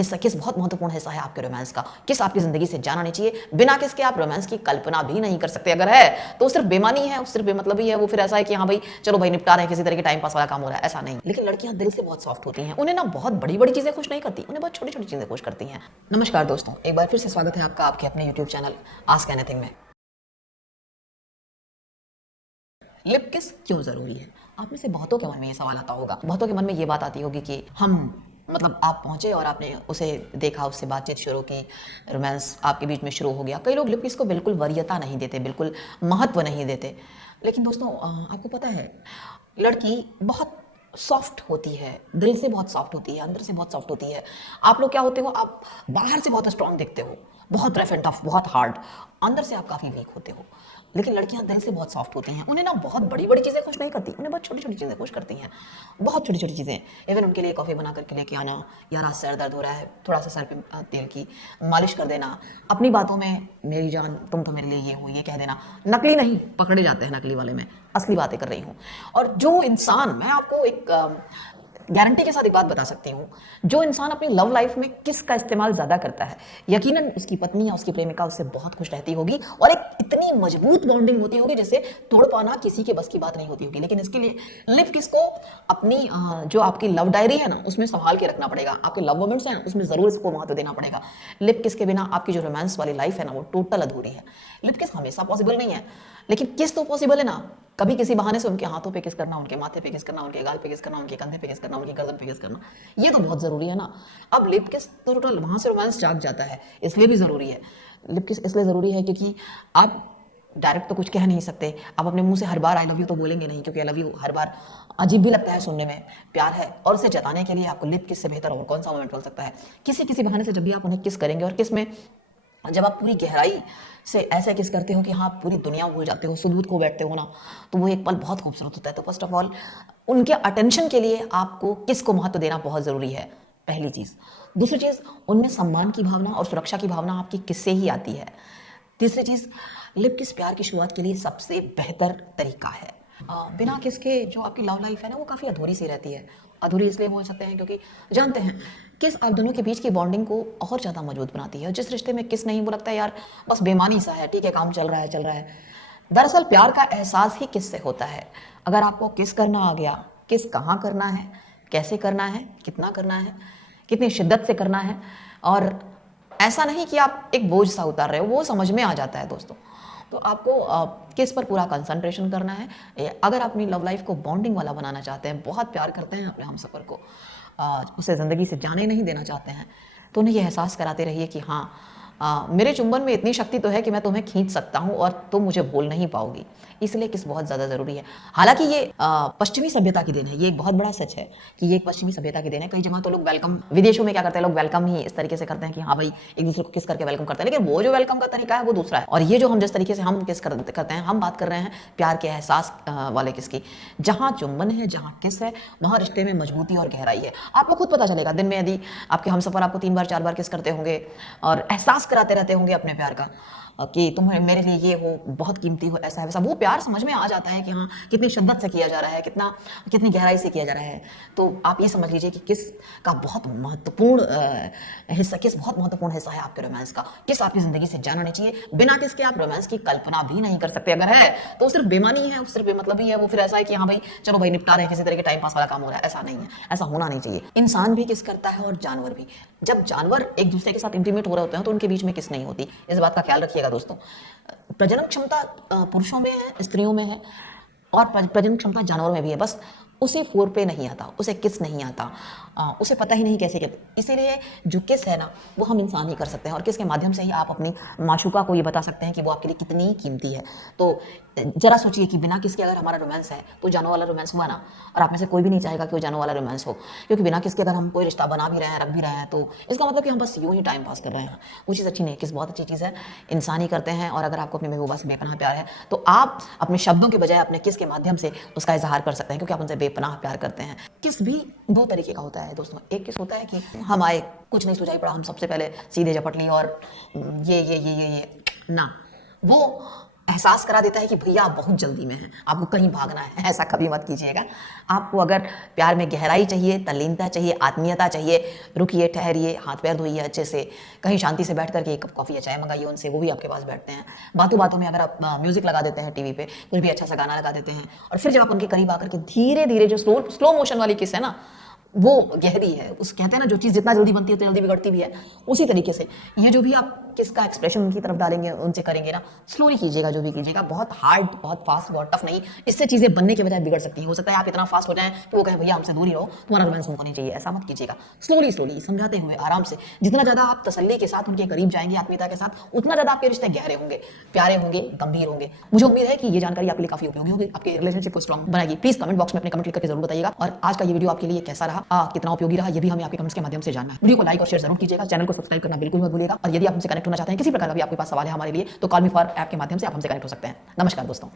हिस्सा, किस बहुत महत्वपूर्ण हिस्सा है आपके रोमांस का, किस आपकी जिंदगी से जाना नहीं चाहिए, बिना किसके आप रोमांस की कल्पना भी नहीं कर सकते। अगर है तो सिर्फ बेमानी है, सिर्फ बेमतलबी है, वो फिर ऐसा है कि हाँ भाई चलो भाई निपटा रहे हैं, किसी तरह के टाइम पास वाला काम हो रहा है, ऐसा नहीं। लेकिन लड़कियां दिल से बहुत सॉफ्ट होती हैं, उन्हें ना बहुत बड़ी बड़ी चीजें खुश नहीं करती, उन्हें बहुत छोटी छोटी चीजें खुश करती हैं। नमस्कार दोस्तों, एक बार फिर से स्वागत है आपका आपके अपने यूट्यूब चैनल आस्क एनीथिंग में। लिप किस क्यों जरूरी है? आप में से बहुतों के मन में ये सवाल आता होगा, बहुतों के मन में ये बात आती होगी कि हम मतलब आप पहुंचे और आपने उसे देखा, उससे बातचीत शुरू की, रोमांस आपके बीच में शुरू हो गया। कई लोग लिप किस को बिल्कुल वरीयता नहीं देते, बिल्कुल महत्व नहीं देते। लेकिन दोस्तों आपको पता है लड़की बहुत सॉफ्ट होती है, दिल से बहुत सॉफ्ट होती है, अंदर से बहुत सॉफ्ट होती है। आप लोग क्या होते हो, आप बाहर से बहुत स्ट्रांग दिखते हो, बहुत रफ एंड टफ, बहुत हार्ड, अंदर से आप काफ़ी वीक होते हो। लेकिन लड़कियां दिल से बहुत सॉफ्ट होती हैं, उन्हें ना बहुत बड़ी बड़ी चीज़ें खुश नहीं करती, उन्हें बहुत छोटी छोटी चीज़ें खुश करती हैं, बहुत छोटी छोटी चीज़ें। इवन उनके लिए कॉफ़ी बना करके लेके आना, या रात सर दर्द हो रहा है, थोड़ा सा सर पे तेल की मालिश कर देना, अपनी बातों में मेरी जान तुम तो मेरे लिए ये हो, ये कह देना। नकली नहीं पकड़े जाते हैं नकली वाले में, असली बातें कर रही हूँ। और जो इंसान, मैं आपको एक गारंटी के साथ एक बात बता सकती हूँ, जो इंसान अपनी लव लाइफ में किस का इस्तेमाल ज़्यादा करता है, यकीनन उसकी पत्नी या उसकी प्रेमिका उससे बहुत खुश रहती होगी, और एक इतनी मजबूत बॉन्डिंग होती होगी जिसे तोड़ पाना किसी के बस की बात नहीं होती होगी। लेकिन इसके लिए लिप किस को अपनी जो आपकी लव डायरी है ना, उसमें संभाल के रखना पड़ेगा, आपके लव मोमेंट्स हैं उसमें ज़रूर इसको महत्व देना पड़ेगा। लिप किस के बिना आपकी जो रोमांस वाली लाइफ है ना, वो टोटल अधूरी है। लिप किस हमेशा पॉसिबल नहीं है, लेकिन किस तो पॉसिबल है ना। कभी किसी बहाने से उनके हाथों पे किस करना, उनके माथे पे किस करना, उनके गाल पे किस करना, उनके कंधे पे किस करना, उनकी गर्दन पे किस करना, ये तो बहुत ज़रूरी है ना। अब लिप किस तो टोटल वहाँ से रोमांस जाग जाता है, इसलिए भी ज़रूरी है। लिप किस इसलिए ज़रूरी है क्योंकि आप डायरेक्ट तो कुछ कह नहीं सकते, आप अपने मुंह से हर बार आई लव यू तो बोलेंगे नहीं, क्योंकि आई लव यू हर बार अजीब भी लगता है सुनने में। प्यार है और उसे जताने के लिए आपको लिप किस से बेहतर और कौन सा मोमेंट बोल सकता है। किसी किसी बहाने से जब भी आप उन्हें किस करेंगे, और किस में जब आप पूरी गहराई से ऐसे किस करते हो कि हाँ पूरी दुनिया भूल जाते हो, सुबूत खो बैठते हो ना, तो वो एक पल बहुत खूबसूरत होता है। तो फर्स्ट ऑफ ऑल उनके अटेंशन के लिए आपको किस को महत्व देना बहुत ज़रूरी है, पहली चीज़। दूसरी चीज़, उनमें सम्मान की भावना और सुरक्षा की भावना आपकी किससे ही आती है। तीसरी चीज़, लिप किस प्यार की शुरुआत के लिए सबसे बेहतर तरीका है। बिना किसके जो आपकी लव लाइफ है ना, वो काफ़ी अधूरी सी रहती है। अधूरी इसलिए बोल सकते हैं क्योंकि जानते हैं किस आप दोनों के बीच की बॉन्डिंग को और ज़्यादा मजबूत बनाती है। और जिस रिश्ते में किस नहीं, वो लगता है यार बस बेमानी सा है, ठीक है काम चल रहा है चल रहा है। दरअसल प्यार का एहसास ही किस से होता है। अगर आपको किस करना आ गया, किस कहाँ करना है, कैसे करना है, कितना करना है, कितनी शिद्दत से करना है, और ऐसा नहीं कि आप एक बोझ सा उतार रहे हो, वो समझ में आ जाता है दोस्तों। तो आपको किस पर पूरा कंसंट्रेशन करना है। अगर आप अपनी लव लाइफ को बॉन्डिंग वाला बनाना चाहते हैं, बहुत प्यार करते हैं अपने हमसफ़र को, उसे ज़िंदगी से जाने नहीं देना चाहते हैं, तो उन्हें यह एहसास कराते रहिए कि हाँ मेरे चुंबन में इतनी शक्ति तो है कि मैं तुम्हें खींच सकता हूँ और तुम मुझे भूल नहीं पाओगी। इसलिए किस बहुत ज़्यादा ज़रूरी है। हालांकि ये पश्चिमी सभ्यता की देन है, ये एक बहुत बड़ा सच है कि ये एक पश्चिमी सभ्यता की देन है। कई जगह तो लोग वेलकम, विदेशों में क्या करते हैं लोग, वेलकम ही इस तरीके से करते हैं कि हाँ भाई एक दूसरे को किस करके वेलकम करते हैं, लेकिन वो जो वेलकम का तरीका है वो दूसरा है। और ये जो हम जिस तरीके से हम किस करते हैं, हम बात कर रहे हैं प्यार के एहसास वाले किस की। जहाँ चुंबन है, जहाँ किस है, वहाँ रिश्ते में मजबूती और गहराई है। आपको खुद पता चलेगा दिन में यदि आपके हमसफ़र आपको 3 बार 4 बार किस करते होंगे और एहसास कराते रहते होंगे अपने प्यार का कि तुम मेरे लिए ये हो, बहुत कीमती हो, ऐसा है वैसा, वो प्यार समझ में आ जाता है कि हाँ कितनी शिद्दत से किया जा रहा है, कितनी गहराई से किया जा रहा है। तो आप ये समझ लीजिए कि किस का बहुत महत्वपूर्ण हिस्सा, किस बहुत महत्वपूर्ण हिस्सा है आपके रोमांस का। किस आपकी ज़िंदगी से जाना नहीं चाहिए, बिना किसके आप रोमांस की कल्पना भी नहीं कर सकते। अगर है तो सिर्फ बेमानी है, सिर्फ बेमतलबी है, वो फिर ऐसा है कि हाँ भाई चलो भाई निपटा रहे हैं, किसी तरह के टाइम पास वाला काम हो रहा है, ऐसा नहीं है, ऐसा होना नहीं चाहिए। इंसान भी किस करता है और जानवर भी। जब जानवर एक दूसरे के साथ इंटीमेट हो रहे होते हैं तो उनके बीच में किस नहीं होती, इस बात का ख्याल रखिएगा दोस्तों। प्रजनन क्षमता पुरुषों में है, स्त्रियों में है, और प्रजनन क्षमता जानवरों में भी है, बस उसे फोर पे नहीं आता, उसे किस नहीं आता, उसे पता ही नहीं कैसे क्या। इसीलिए जो किस है ना, वो हम इंसान ही कर सकते हैं, और किस के माध्यम से ही आप अपनी माशूका को ये बता सकते हैं कि वो आपके लिए कितनी कीमती है। तो जरा सोचिए कि बिना किसके अगर हमारा रोमांस है तो जानों वाला रोमांस हुआ ना, और आप में से कोई भी नहीं चाहेगा कि वो जानों वाला रोमांस हो, क्योंकि बिना किसके अगर हम कोई रिश्ता बना भी रहे हैं, रख भी रहे हैं, तो इसका मतलब कि हम बस यूं ही टाइम पास कर रहे हैं। वो चीज़ अच्छी नहीं, किस बहुत अच्छी चीज़ है, इंसान ही करते हैं। और अगर आपको अपनी महबूबा से बेपनाह प्यार है तो आप अपने शब्दों के बजाय अपने किस के माध्यम से उसका इजहार कर सकते हैं, क्योंकि आप उनसे बेपनाह प्यार करते हैं। किस भी दो तरीके का होता है दोस्तों। एक किस होता है कि हम आए, कुछ नहीं सुझाई पड़ा, हम सबसे पहले सीधे झपट ली और ये ना, वो एहसास करा देता है कि भैया आप बहुत जल्दी में हैं, आपको कहीं भागना है। ऐसा कभी मत कीजिएगा। आपको अगर प्यार में गहराई चाहिए, तल्लीनता चाहिए, आत्मीयता चाहिए, रुकिए, ठहरिए, हाथ पैर धोइए अच्छे से, कहीं शांति से बैठ करके एक कप कॉफ़ी या चाय मंगाइए उनसे, वो भी आपके पास बैठते हैं। बातों बातों में अगर आप म्यूजिक लगा देते हैं टीवी पे, कुछ भी अच्छा सा गाना लगा देते हैं, और फिर जब आप उनके करीब आकर के धीरे धीरे, जो स्लो मोशन वाली किस है ना, वो गहरी है। उस कहते हैं ना, जो चीज़ जितना जल्दी बनती है उतनी जल्दी बिगड़ती भी है। उसी तरीके से ये जो भी आप किसका एक्सप्रेशन उनकी तरफ डालेंगे, उनसे करेंगे ना, स्लोली कीजिएगा जो भी कीजिएगा, बहुत हार्ड, बहुत फास्ट, बहुत टफ नहीं। इससे चीज़ें बनने के बजाय बिगड़ सकती हैं। हो सकता है आप इतना फास्ट हो जाएं कि वो कहें भैया हमसे दूर ही रहो, तुम्हारा रोमांस हमको नहीं चाहिए। ऐसा मत कीजिएगा। स्लोली स्लोली, समझाते हुए, आराम से। जितना ज़्यादा आप तसल्ली के साथ उनके करीब जाएंगे, आत्मीयता के साथ, उतना ज़्यादा आपके रिश्ते गहरे होंगे, प्यारे होंगे, गंभीर होंगे। मुझे उम्मीद है कि ये जानकारी आपके लिए काफी उपयोगी होगी, आपके रिलेशनशिप को स्ट्रॉन्ग बनाएगी। प्लीज कमेंट बॉक्स में अपने कमेंट करके जरूर बताइएगा। और आज का ये वीडियो आपके लिए कैसा रहा, कितना उपयोगी रहा, ये भी हमें आपके कमेंट्स के माध्यम से जानना है। वीडियो को लाइक और शेयर जरूर कीजिएगा, चैनल को सब्सक्राइब करना बिल्कुल मत भूलिएगा। और यदि आप हमसे कनेक्ट होना चाहते हैं, किसी प्रकार का भी आपके पास सवाल है हमारे लिए, तो कॉल मी फॉर ऐप के माध्यम से आप हमसे कनेक्ट हो सकते हैं। नमस्कार दोस्तों।